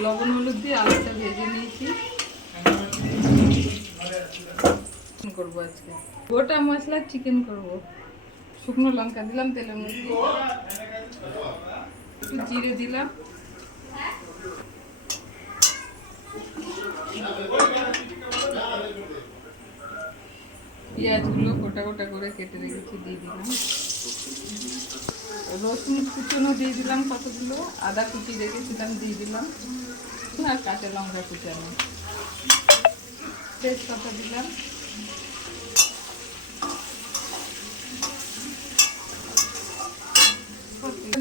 লবণ হলুদ দিয়ে আলুটা ভেজে নিয়েছি। করবো আজকে গোটা মশলা চিকেন করব। শুকনো লঙ্কা দিলাম তেলের মধ্যে, একটু জিরে দিলাম, পেঁয়াজগুলো গোটা গোটা করে কেটে রেখেছি দিয়ে দিলাম, রসুন কুচনো দিয়ে দিলাম কতগুলো, আদা কুচি রেখেছিলাম দিয়ে দিলাম, আর কাঁচা লঙ্কা কুচানো, তেজপাতা দিলাম,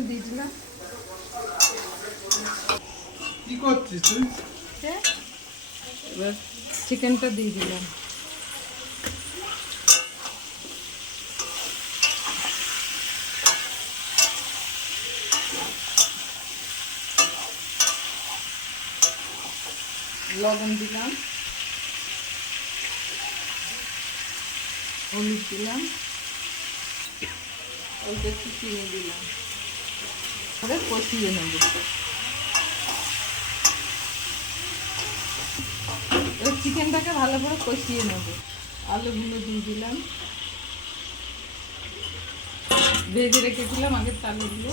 দিয়ে দিলাম। কি করছিস তুই? এবার চিকেনটা দিয়ে দিলাম, লবণ দিলাম, হলুদ দিলাম, অল্প একটু চিনি দিলাম, করে কষিয়ে নেব। এবার চিকেনটাকে ভালো করে কষিয়ে নেব। আলুগুলো দিয়ে দিলাম, ভেজে রেখেছিলাম আগের আলুগুলো,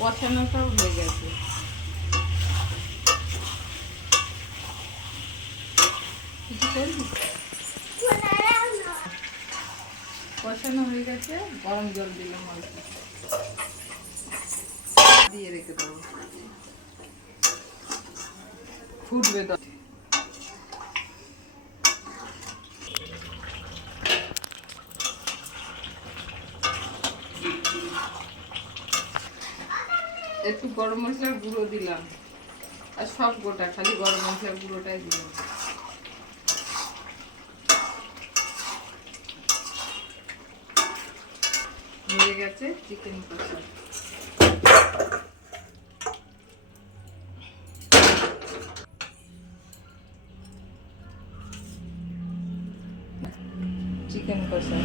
কষানোটাও হয়ে গেছে। কিছু করবি? কষানো হয়ে গেছে, গরম জল দিলাম অল্প, দিয়ে রেখে দেবো, ফুটবে তো। একটু গরম মশলার গুঁড়ো দিলাম, আর সব গোটা, খালি গরম মশলার গুঁড়োটাই দিলাম। হয়ে গেছে চিকেন কষা। চিকেন কষা